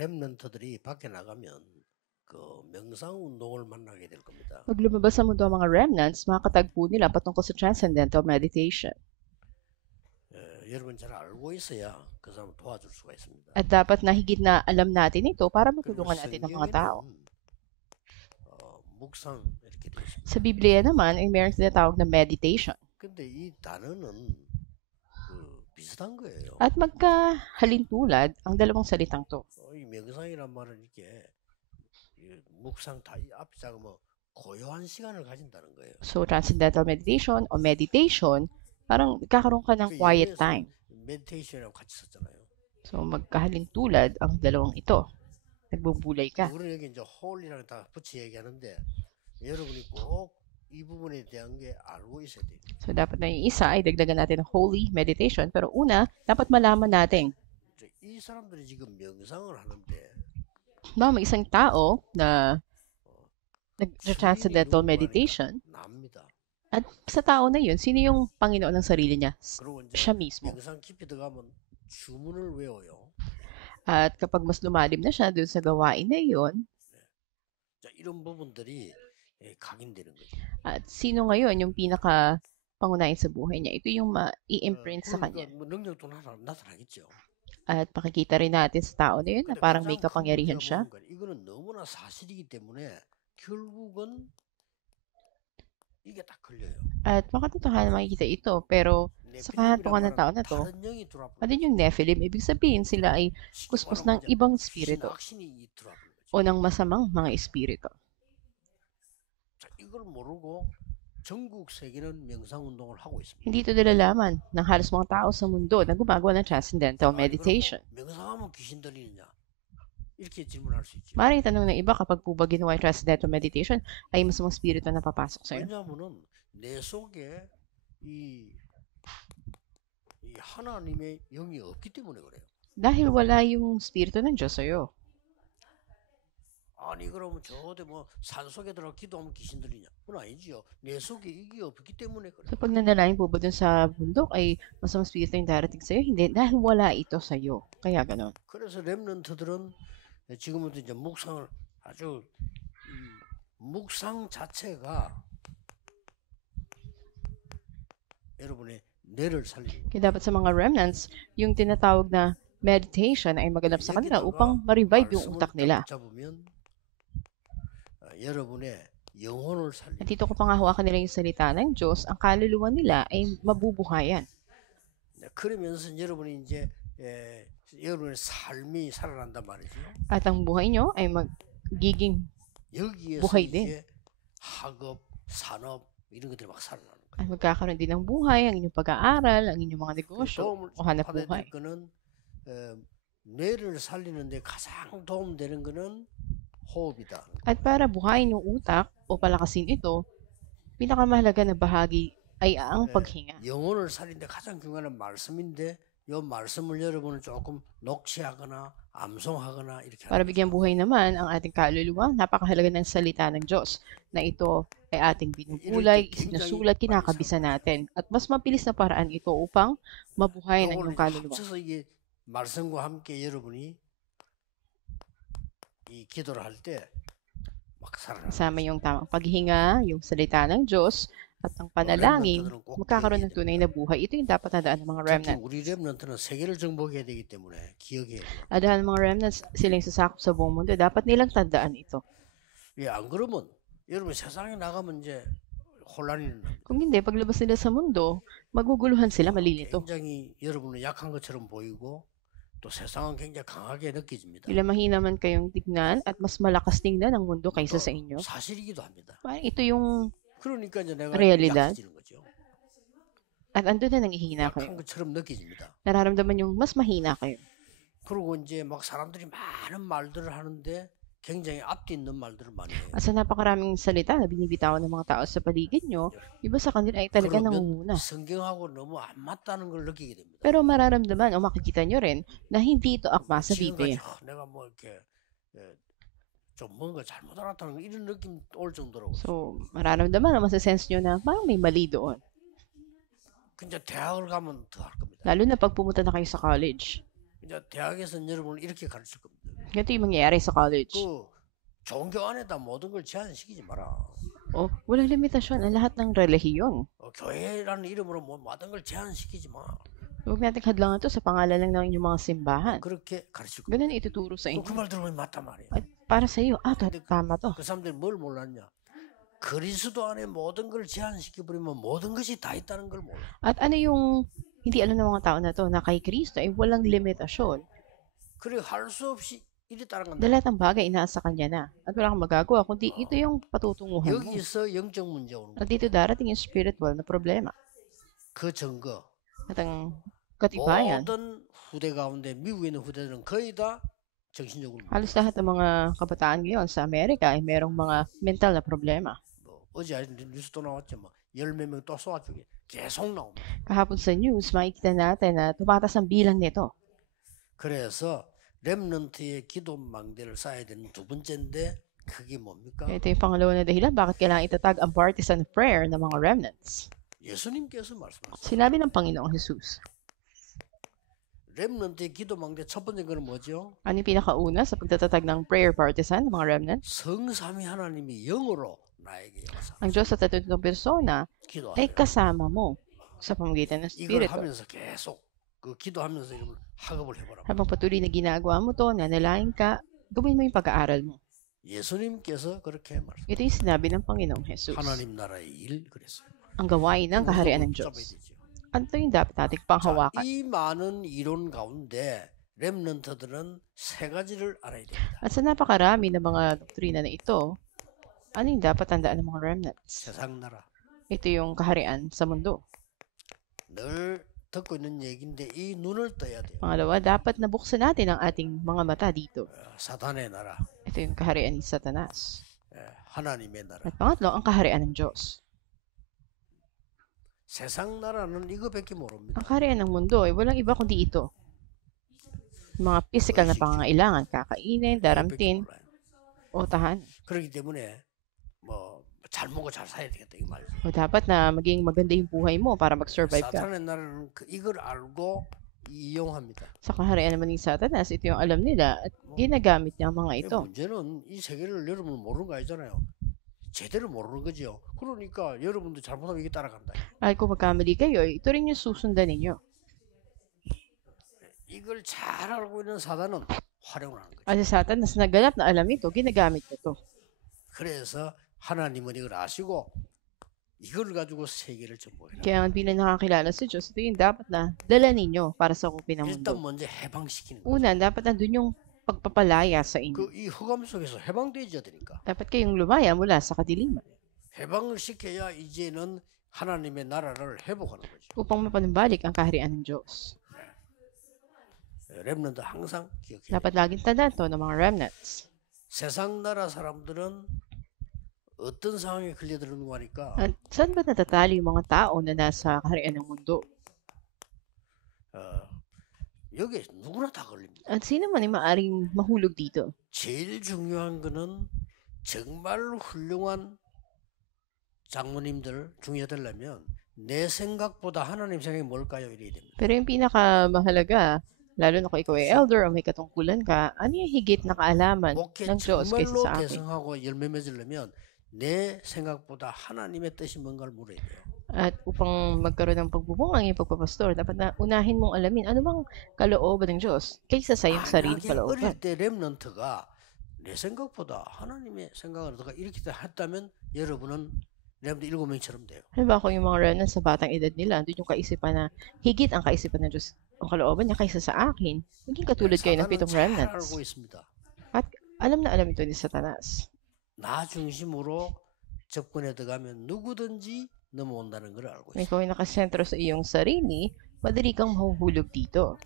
렘넌트들이 밖에 나가면 그 명상 운동을 만나게 될 겁니다. Pag lumabas sa mundo ang mga remnants, makakatagpo nila patungkol sa transcendental meditation. 여러분 잘 알고 있어야 그 사람 도와줄 수가 있습니다. At dapat na higit na alam natin ito para 그리고 matulungan natin ang mga 성경에는 tao. 묵상 이렇게 되어 있습니다. Sa Biblia naman ay mayroong tinatawag na meditation. 근데 이 단어는 비슷한 거예요. At magkahalintulad ang dalawang salitang to. 이 명상이란 말은 이렇게 묵상 다 앞에 작으면 고요한 시간을 가진다는 거예요. So, transcendental meditation o meditation, parang nagkakaroon ka ng quiet time. meditation이라고 같이 썼잖아요. So, magkahalintulad ang dalawang ito. Nagbubulay ka. 우리는 여기 이제 홀이랑 다 붙여 얘기하는데 여러분이 꼭 이 부분에 대한 게 알고 있어야 돼요. So, dapat na yung isa ay dagdagan natin ng holy meditation. Pero una, dapat malaman natin 이 사람들이 지금 명상을 하는데 ba may isang tao na nag-transcendental meditation 납니다. at sa tao na yun, sino yung Panginoon ng sarili niya? 그리고 이제 Siya mismo. 명상 깊이 들어가면 주문을 외워요. At kapag mas lumalim na siya dun sa gawain na yun, 자, 이런 부분들이 각인되는 거죠. at sino ngayon yung pinaka pangunahin sa buhay niya? Ito yung ma-i-imprint sa kanya. 뭐 능력도 나타나겠죠. At makikita rin natin sa tao na yun na parang may kapangyarihan siya. 이거는 너무나 사실이기 때문에 결국은 이게 딱 걸려요. At makatotohanan makikita ito, pero sa kahantungan ng tao na to, 다른 영이 들어와 ano yung Nephilim? Ibig sabihin sila ay kuspos ng ibang espiritu 신악신이 들어와 버린 거죠. o ng masamang mga espiritu. 자, 이걸 모르고 전국 세계는 명상 운동을 하고 있습니다. Hindi ito nilalaman ng halos mga tao sa mundo na gumagawa ng transcendental meditation. 명상하면 귀신 들리느냐? 이렇게 질문할 수 있죠. Maraming tanong ng iba kapag po ba ginawa yung transcendental meditation ay masamang espiritu na papasok sa'yo. 왜냐하면은 내 속에 이 하나님의 영이 없기 때문에 그래요. Dahil wala yung espiritu ng Diyos sa'yo. 아니 그러면 저 어디 뭐 산속에 들어가 기도하면 귀신 들리냐? 그건 아니지요. 내 속에 이게 없기 때문에 그래. So pag nanalangin po ba dun sa bundok ay masamang espiritu yung darating sa'yo? Hindi, dahil wala ito sa'yo. Kaya ganon. 그래서 렘넌트들은 지금부터 이제 묵상을 아주 묵상 자체가 여러분의 뇌를 살리는 Kaya dapat sa mga remnants, yung tinatawag na meditation ay maganap sa kanila upang ma-revive yung utak nila. 잡으면 여러분의 영혼을 At 살리는 dito ko pangahawakan nila yung salita ng Diyos, ang kaluluwa nila ay mabubuhayan. 그러면서 여러분이 이제 여러분의 삶이 살아난단 말이죠. At ang buhay nyo ay magiging 여기에서 부하이 돼. 이제 학업, 산업 이런 것들이 막 살아나는 거예요. at magkakaroon din ng buhay, ang inyong pag-aaral, ang inyong mga negosyo 도움을 o hanap 받아야 buhay. 될 거는 뇌를 살리는데 가장 도움되는 거는 호흡이다. At para buhayin yung utak o palakasin ito, pinakamahalaga na bahagi ay ang paghinga. 영혼을 살리는데 가장 중요한 말씀인데 이 말씀을 여러분은 조금 녹취하거나 암송하거나 이렇게 Para 하는 bigyan buhay naman ang ating kaluluwa, napakahalaga ng salita ng Diyos na ito ay ating binubulay, sinusulat, kinakabisa natin. At mas mabilis na paraan ito upang mabuhay ng 요거를 iyong kaluluwa. 합쳐서 이게 말씀과 함께 여러분이 이 기도를 할 때 막 살아나. Kasama yung tamang paghinga, yung salita ng Diyos, at ang panalangin, magkakaroon ng tunay na buhay. Ito yung dapat tandaan ng mga 특히 remnant. 우리 렘넌트는 세계를 정복해야 되기 때문에 기억해야 돼요. At dahil mga remnants, sila yung sasakop sa buong mundo, dapat nilang tandaan ito. 예, 안 그러면 여러분 세상에 나가면 이제 혼란이 일어납니다. Kung hindi, paglabas nila sa mundo, maguguluhan sila, malilito. 굉장히 여러분은 약한 것처럼 보이고 또 세상은 굉장히 강하게 느껴집니다. Ilang mahina man kayong tignan at mas malakas tingnan ang mundo kaysa sa inyo. 사실이기도 합니다. Parang ito yung, 그러니까 이제 내가 realidad. 약해지는 거죠. at andun na nangihina 약한 kayo. 것처럼 느껴집니다. Nararamdaman yung mas mahina kayo. 그리고 이제 막 사람들이 많은 말들을 하는데 굉장히 앞뒤있는 말들을 많이 해요. At sa napakaraming salita na binibitawan ng mga tao sa paligid nyo, iba sa kanila ay talaga nangunguna. 성경하고 너무 안 맞다는 걸 느끼게 됩니다. Pero mararamdaman o makikita nyo rin na hindi ito akma sa 지금까지 Biblia. 내가 뭐 이렇게 좀 뭔가 잘못 알았다는 이런 느낌 올 정도로. So, mararamdaman o masasense nyo na parang may mali doon. 근데 대학을 가면 더 할 겁니다. Lalo na pag pumunta na kayo sa college. 이제 대학에서는 여러분을 이렇게 가르칠 겁니다. Ganito yung mangyayari sa college. 그 종교 안에다 모든 걸 제한시키지 마라. Walang limitasyon ang lahat ng relihiyon. 교회라는 이름으로 뭐 모든 걸 제한시키지 마. Huwag nating hadlangan to sa pangalan lang ng inyong mga simbahan. 그렇게 가르칠 거야. Ganun ituturo sa inyo. 그 말 들으면 맞단 말이야. At para sa iyo, tama to. 그 사람들이 뭘 몰랐냐? 그리스도 안에 모든 걸 제한시켜 버리면 모든 것이 다 있다는 걸 몰라. At ano yung hindi alam ng mga tao na to na kay Kristo ay walang limitasyon. 그래 할 수 없이 이리 따라간다. Dahil lahat ng bagay inaasa kanya na. At wala kang magagawa, kundi ito yung patutunguhan mo. 여기서 영적 문제 오는 거야. At dito darating yung spiritual na problema. 그 증거. At ang katibayan, 모든 후대 가운데 미국에 있는 후대들은 거의 다 정신적으로 halos lahat ng mga kabataan ngayon sa Amerika ay merong mga mental na problema. 뭐 어제 뉴스 또 나왔죠. 뭐 10몇 명 또 쏘아주게 계속 나옵니다. Kahapon sa news, makikita natin na tumatas ang bilang nito. 그래서 렘넌트의 기도 망대를 쌓아야 되는 두 번째인데 그게 뭡니까? Ito yung pangalawa na dahilan bakit kailangan itatag ang partisan prayer ng mga remnants. 예수님께서 말씀하셨어요. Sinabi ng Panginoong Jesus. 렘넌트의 기도 망대 첫 번째 거는 뭐죠? Ano yung pinakauna sa pagtatatag ng prayer partisan ng mga remnants? 성삼위 하나님이 영으로 나에게 영사 Ang Diyos sa tatutong persona ay 기도하라. kasama mo sa pamamagitan ng 이걸 Espiritu. 하면서 계속 그 기도하면서 이걸 학업을 해보라. Habang patuloy na ginagawa mo to, nanalangin ka, gawin mo yung pag-aaral mo. 예수님께서 그렇게 말씀. Ito yung sinabi ng Panginoong Jesus. 하나님 나라의 일 그랬어요. Ang gawain ng kaharian ng 붙잡아야 Diyos. 되죠. Ano yung dapat nating 자, panghawakan? 이 많은 이론 가운데 렘넌트들은 세 가지를 알아야 됩니다. At sa napakarami ng mga doktrina na ito, ano yung dapat tandaan ng mga remnants? 세상 나라. Ito yung kaharian sa mundo. 늘 듣고 있는 얘기인데 이 눈을 떠야 돼요. Pangalawa, dapat nabuksan natin ang ating mga mata dito. 사탄의 나라, Ito yung kaharian ni Satanas. 하나님의 나라. At pangatlo, ang kaharian ng Diyos. 세상 나라는 이거밖에 모릅니다. Ang kaharian ng mundo ay walang iba kundi ito. Mga physical na pangangailangan, kakainin, 이거밖에 daramtin, 몰라요. o tahan. 그렇기 때문에 뭐 잘 먹고 잘 살아야 되겠다 이 말이죠. O dapat na maging maganda yung buhay mo para mag-survive ka. 사탄의 나라는 이걸 알고 이용합니다. Sa kaharian naman ni Satanas, ito yung alam nila at ginagamit niya ang mga ito. 문제는 이 세계를 여러분 모르는 거 아니잖아요. 제대로 모르는 거죠. 그러니까 여러분도 잘못하면 이게 따라간다. Ay kung magkamali kayo, ito rin yung susundan ninyo. 이걸 잘 알고 있는 사단은 활용을 하는 거죠. At si Satanas, naganap na alam ito, ginagamit niya ito. 그래서 하나님은 이걸 아시고 이걸 가지고 세계를 정복해라. Kaya bilang nakakilala si Diyos, ito yung dapat na dala ninyo para sa kupin ng 일단 mundo. 먼저 해방시키는 거. Una, dapat nandun yung pagpapalaya sa inyo. 그이 흑암 속에서 해방되어야 되니까. Dapat kayong lumaya mula sa kadiliman 해방을 시켜야 이제는 하나님의 나라를 회복하는 거죠. upang mapanumbalik ang kaharian ng Diyos. 렘넌트 항상 기억해야 돼요. Dapat laging tandaan to ng mga remnants. 세상 나라 사람들은 어떤 상황에 걸려드는 거니까 At saan ba natatali yung mga tao na nasa kaharian ng mundo? 여기 누구나 다 걸립니다. At sino man ay maaring mahulog dito? 제일 중요한 거는 정말 훌륭한 장모님들 중에 되려면 내 생각보다 하나님 생각이 뭘까요? 이래야 됩니다. Pero yung pinakamahalaga, lalo na kung ikaw ay elder o may katungkulan ka, ano yung higit na kaalaman 목회 ng Diyos kaysa 정말로 sa akin? 계승하고 열매 맺으려면 내 생각보다 하나님의 뜻이 뭔가를 물어야 돼요. At upang magkaroon ng pagbubunga ng iyong pagpapastor, dapat na unahin mong alamin ano bang kalooban ng Diyos kaysa sa iyong sarili 만약에 kalooban. 어릴 때 렘넌트가 내 생각보다 하나님의 생각을 얻어가 이렇게 했다면 여러분은 렘넌트 7명처럼 돼요. Halimbawa kung yung mga remnants sa batang edad nila, andun yung kaisipan na higit ang kaisipan ng Diyos o kalooban niya kaysa sa akin, maging katulad kayo ng 사단은 7 잘 remnants. 알고 있습니다. At alam na alam ito ni Satanas. 나 중심으로 접근해 들어가면 누구든지 넘어온다는 걸 알고 Kung 있어요. ikaw ay nakasentro sa iyong sarili, madali kang mahuhulog dito.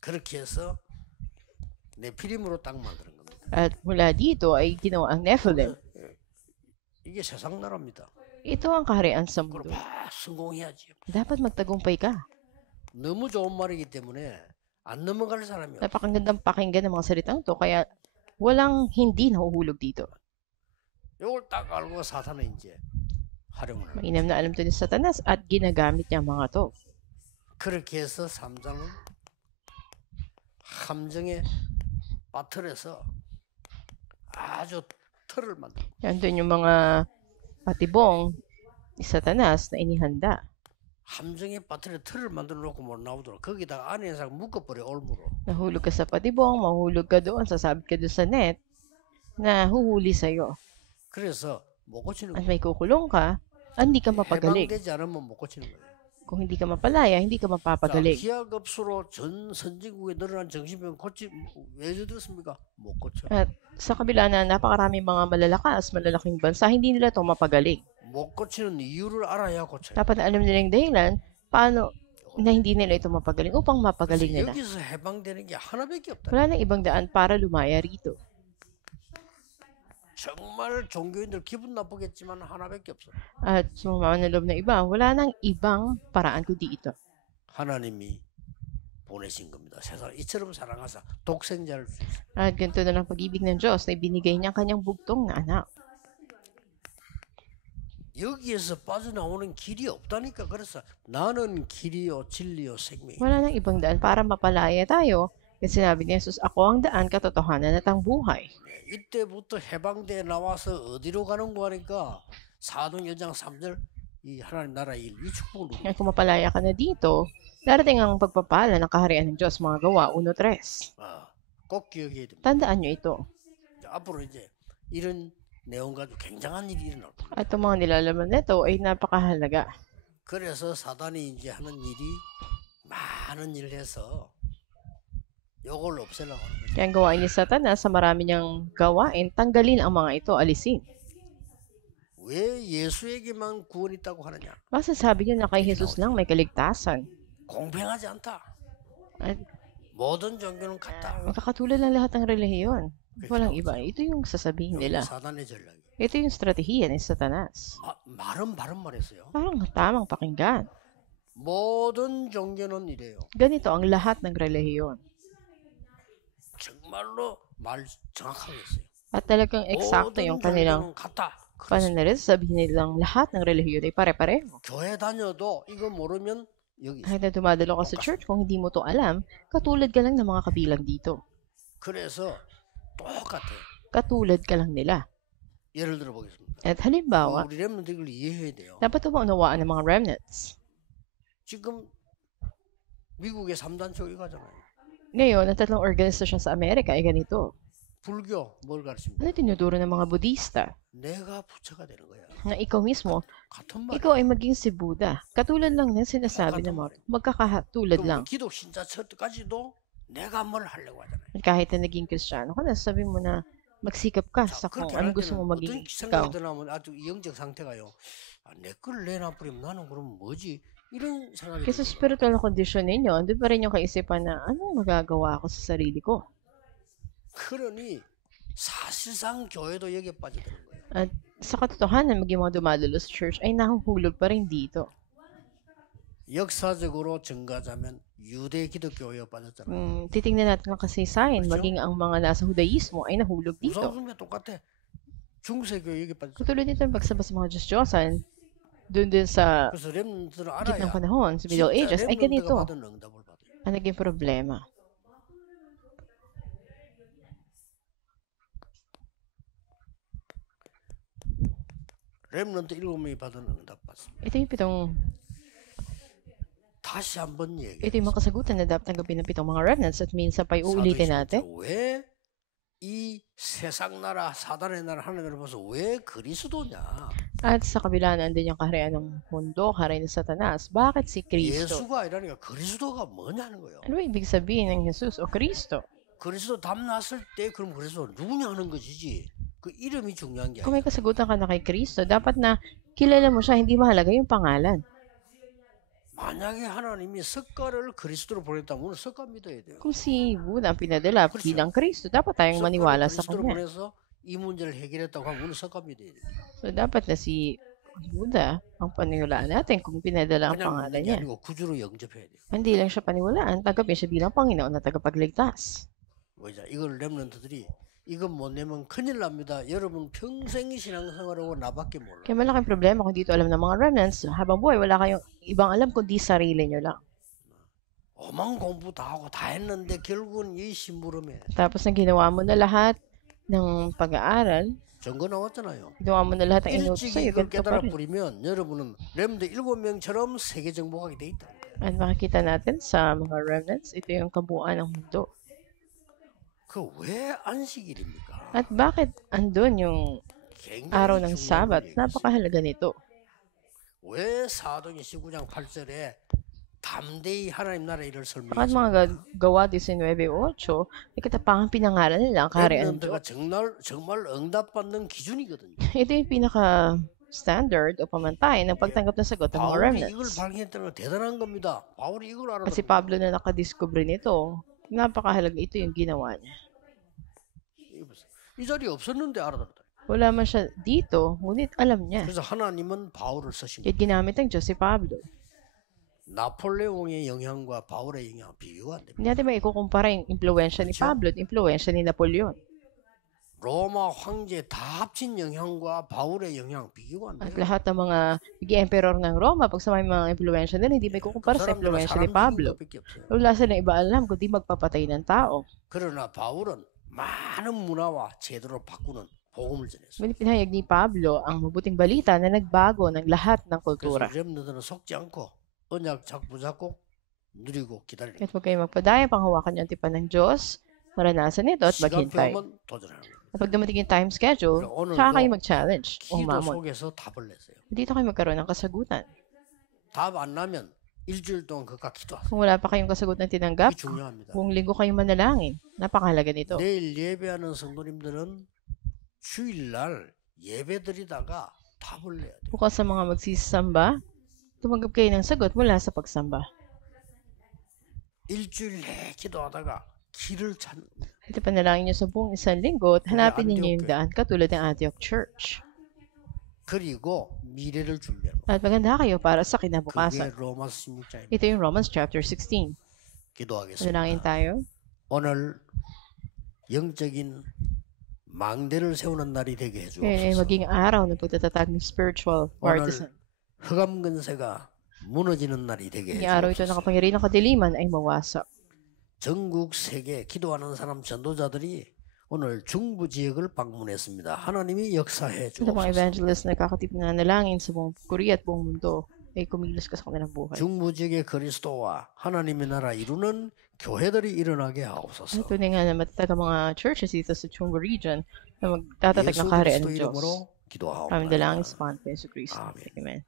그렇게 해서 네피림으로 딱 만드는 겁니다. At mula dito ay ginawa ang Nephilim. 이게 세상 나라입니다. Ito ang kaharian sa 그럼 mundo. 성공해야지요. Dapat magtagumpay ka. 너무 좋은 말이기 때문에 안 넘어갈 사람이 없어요. Napakagandang pakinggan ng mga salitang to, kaya walang hindi nahuhulog dito. 이걸 딱 알고 사탄은 이제 활용을 해요. Mainam na alam to ni Satanas at ginagamit niya ang mga to. 그렇게 해서 3장은 함정의 바틀에서 아주 틀을 만들고 Nandun yung mga patibong ni Satanas na inihanda. 함정의 바틀에 틀을 만들어 놓고 못 나오도록 거기다가 안에 상 묶어버려 올무로. Nahulog ka sa patibong, mahulog ka doon, sasabit ka doon sa net, na huhuli sa'yo. 그래서 못 고치는 At 거예요. may kukulong ka, hindi ka mapagaling. 해방되지 않으면 못 고치는 거예요. Kung hindi ka mapalaya, hindi ka 자, mapapagaling. 기하급수로 전 선진국에 늘어난 정신병 왜 저들었습니까? 못 고쳐. At sa kabila na napakaraming mga malalaking bansa, hindi nila ito mapagaling. 못 고치는 이유를 알아야 고쳐요. Dapat na alam nila yung dahilan, paano na hindi nila ito mapagaling upang 그래서 mapagaling nila. 여기서 해방되는 게 하나밖에 없다. Wala nang ibang daan para lumaya rito. 정말 종교인들 기분 나쁘겠지만 하나밖에 없어. At sa mga manaloob na iba, wala nang ibang paraan kundi ito. 하나님이 보내신 겁니다. 세상을 이처럼 사랑하사 독생자를 주셨어요. At ganito na lang pag-ibig ng Diyos na ibinigay niya ang kanyang bugtong na anak. 여기에서 빠져나오는 길이 없다니까. 그래서 나는 길이요 진리요 생명이요. Wala nang ibang daan para mapalaya tayo. Kasi sinabi ni Jesus, ako ang daan, katotohanan at ang buhay. 이때부터 해방돼 나와서 어디로 가는 거 하니까 사도행전 3절 이 하나님 나라 일, 이 축복을 누리고 At kung mapalaya ka na dito, darating ang pagpapala ng kaharian ng Diyos, mga gawa, 1:3. 꼭 기억해야 됩니다. Tandaan nyo ito. 앞으로 이제 이런 내용 가지고 굉장한 일이 일어날 겁니다. At ang mga nilalaman nito ay napakahalaga. 그래서 사단이 이제 하는 일이 많은 일을 해서 요걸 없애려고 하는 거죠. Kaya ang gawain ni Satanas sa marami niyang gawain, tanggalin ang mga ito, alisin. 왜 예수에게만 구원이 있다고 하느냐? Masasabi niyo na kay Jesus lang may kaligtasan. 공평하지 않다. At 모든 종교는 같다. magkakatulad ng lahat ng relihiyon. Walang iba. Ito yung sasabihin 이게 nila. 사단의 전략이. Ito yung strategiya ni Satanas. 말은 바른 말했어요. Parang tamang pakinggan. 모든 종교는 이래요. Ganito ang lahat ng relihiyon. 정말로 말 정확하게 했어요. At talagang eksakto yung 모든 kanilang 종교는 같다. 그래서 pananarit. Sabihin nilang lahat ng relihiyon ay pare-pareho. 교회 다녀도 이거 모르면 여기 있어. Kahit na dumadalo ka sa church, kung hindi mo to alam, katulad ka lang ng mga kabilang dito. 그래서 똑같아요. Katulad ka lang nila. 예를 들어 보겠습니다. At halimbawa, 우리 렘넌트 이걸 이해해야 돼요. dapat ito maunawaan ng mga remnants. 지금 미국의 3단 교회가잖아요. Ngayon, ang tatlong organisasyon sa Amerika ay ganito. 불교 뭘 가르칩니까? Ano tinuturo ng mga Budista? 내가 부처가 되는 거야. Na ikaw mismo, 같은 말. ikaw ay maging si Buddha. Katulad lang ng sinasabi ng mga magkakatulad lang. 기독 신자철까지도 내가 뭘 하려고 하잖아요. At kahit na naging Kristiyano ka na, sabi mo na magsikap ka 자, sa kung 그렇게 anong 할 gusto 때는 mo maging 어떤 ikaw. 생각이 드나면 아주 영적 상태가요. 내 걸 내놔버리면 나는 그러면 뭐지? 이런 생각이 Kasi sa 들어요. spiritual na kondisyon ninyo, andun pa rin yung kaisipan na anong magagawa ako sa sarili ko. 그러니 사실상 교회도 여기에 빠져드는 거예요. At sa katotohanan, maging mga dumadalo sa church ay nahuhulog pa rin dito. 역사적으로 증가하자면 유대 기독교에 빠졌잖아요. Titingnan natin ang kasaysayan, Kutyo? maging ang mga nasa Hudaismo ay nahulog dito. 무슨 똑같아. 중세교회 여기 빠졌잖아요. Katulad nito ang pagsaba sa mga Diyos-Diyosan, doon din sa 그래서 렘넌트는 gitnang 알아야 panahon, sa Middle 진짜 Ages, ay 렘넌트가 ganito 받은 응답을 받아요. ang naging problema. 렘넌트 7명이 받은 응답 받습니다. Ito yung pitong, 다시 한번 ito 얘기해요. yung mga kasagutan na dapat tanggapin ng pitong mga remnants at minsan pa uulitin natin. 왜이 세상 나라 사단의 나라 하나님을 보면서 왜 그리스도냐? At sa kabila na andun yung kaharian ng mundo, kaharian ng Satanas, bakit si Kristo? 예수가 아니라니까 그리스도가 뭐냐는 거예요. Ano ba ibig sabihin ng Jesus o Kristo? 그리스도 답 났을 때 그럼 그리스도 누구냐 하는 것이지. 그 이름이 중요한 게 Kung 아니야. may kasagutan ka na kay Kristo, dapat na kilala mo siya, hindi mahalaga yung pangalan. 만약에 하나님이 석가를 그리스도로 보냈다면 오늘 석가 믿어야 돼요. Kung si Buddha ang pinadala bilang Kristo, dapat tayong maniwala sa 그리스도로 Kanya. 보내서 이 문제를 해결했다고 하면 오늘 석가 믿어야 돼요. So, dapat na si Buddha ang paniwalaan natin kung pinadala ang 그냥 pangalan 믿는 게 niya. 아니고 구주로 영접해야 돼요. Hindi lang siya paniwalaan, tanggapin siya bilang Panginoon na tagapagligtas. 뭐자 이걸 렘넌트들이 이건 못 내면 큰일 납니다. 여러분 평생 신앙생활하고 나밖에 몰라. Kaya malaking problema kung dito alam ng mga remnants, habang buhay, wala kayong ibang alam kundi sarili nyo lang. 어마어마한 공부 다 하고 다 했는데 결국은 이 심부름에 Tapos na ginawa mo na lahat ng pag-aaral, 증거 나왔잖아요. ginawa mo na lahat ng inutos 일찍 sa'yo, 이걸 ganito pa 깨달아 rin. 버리면 여러분은 렘드 7명처럼 세계 정복하게 돼 있다. At makikita natin sa mga remnants, ito yung kabuuan ng mundo. 그 왜 안식일입니까? At bakit andun yung araw 굉장히 ng 중요한 Sabat? 얘기죠. Napakahalaga nito. 왜 사도행 19장 8절에 담대히 하나님 나라 일을 At 설명했습니까? mga gawa 19:8, ay katapangan pinangalan nila ang kaharian ng 렘넌트가 Diyos. 정말 응답받는 기준이거든요. Ito yung pinaka-standard o pamantay ng pagtanggap ng sagot ng mga 바울이 이걸 remnants. 발견했다는 건 대단한 겁니다. 바울이 이걸 At si 알아듣는 Pablo na nakadiscover nito, napakahalaga ito yung ginawa niya. 이 자리에 없었는데 알아듣다. Wala man siya dito, ngunit alam niya. 그래서 하나님은 바울을 쓰신 Kaya 거예요. ginamit ng Diyos si Pablo. 나폴레옹의 영향과 바울의 영향 비교가 안 됩니다. Hindi natin maikukumpara yung impluensya ni Pablo at impluensya ni Napoleon. 로마 황제 다 합친 영향과 바울의 영향 비교가 안 At 돼요. lahat ng mga naging emperor ng Roma, pag sa may mga impluensya nila, hindi may kukumpara sa 사람들은 impluensya ni 사람 죽이는 Pablo. 것밖에 없어요. Wala silang iba alam kundi magpapatay ng tao. 그러나 바울은 많은 문화와 제도를 바꾸는 복음을 전했어요. Ngunit pinahayag ni Pablo ang mabuting balita na nagbago ng lahat ng 그래서 kultura. 렘너들은 속지 않고 언약 붙잡고 누리고 기다리는 At huwag kayong magpadaya, panghawakan niyo ang tipan ng Diyos, maranasan ito at maghintay. 시간표면 도전하는 거예요. At pag dumating yung time schedule, 오늘도 saka kayo mag-challenge o 기도 umamon. 속에서 답을 냈어요. Dito kayo magkaroon ng kasagutan. 답 안 나면 일주일 동안 그까 기도하세요. Kung wala pa kayong kasagutan tinanggap, 이게 중요합니다. buong linggo kayong manalangin. Napakahalaga nito. 내일 예배하는 성도님들은 주일날 예배드리다가 답을 내야 돼요. Bukas sa mga magsisamba, tumanggap kayo ng sagot mula sa pagsamba. 일주일 내 기도하다가 길을 찾는 거예요. Ito panalangin niyo sa buong isang linggo at hanapin ninyo yung daan katulad ng Antioch Church. 그리고 미래를 준비하는 거예요. At maganda kayo para sa 그게 kinabukasan. 로마서 16장입니다. Ito yung Romans chapter 16. 기도하겠습니다. Manalangin tayo. 오늘 영적인 망대를 세우는 날이 되게 Ngayon ay 해주옵소서. maging araw ng pagtatatag ng spiritual 오늘 partisan. 흑암 근세가 무너지는 날이 되게 Ngayong araw ito, 해주옵소서. nakapangyarihan ng kadiliman ay mawasak. 전국 세계 기도하는 사람 전도자들이 오늘 중부 지역을 방문했습니다. 하나님이 역사해 Ito mga 주옵소서. evangelists na nakakatip na nanalangin sa buong Korea at buong mundo ay kumilos ka sa kanilang buhay. 중부 지역의 그리스도와 하나님의 나라 이루는 교회들이 일어나게 하옵소서. Ito na nga na matatag ang mga churches dito sa Chungo region na magtatatag 예수 ng kaharian 그리스도 ng Diyos. 이름으로 Kami 기도하옵나이다. dalangin sa Panteso Cristo. 아멘. Amen.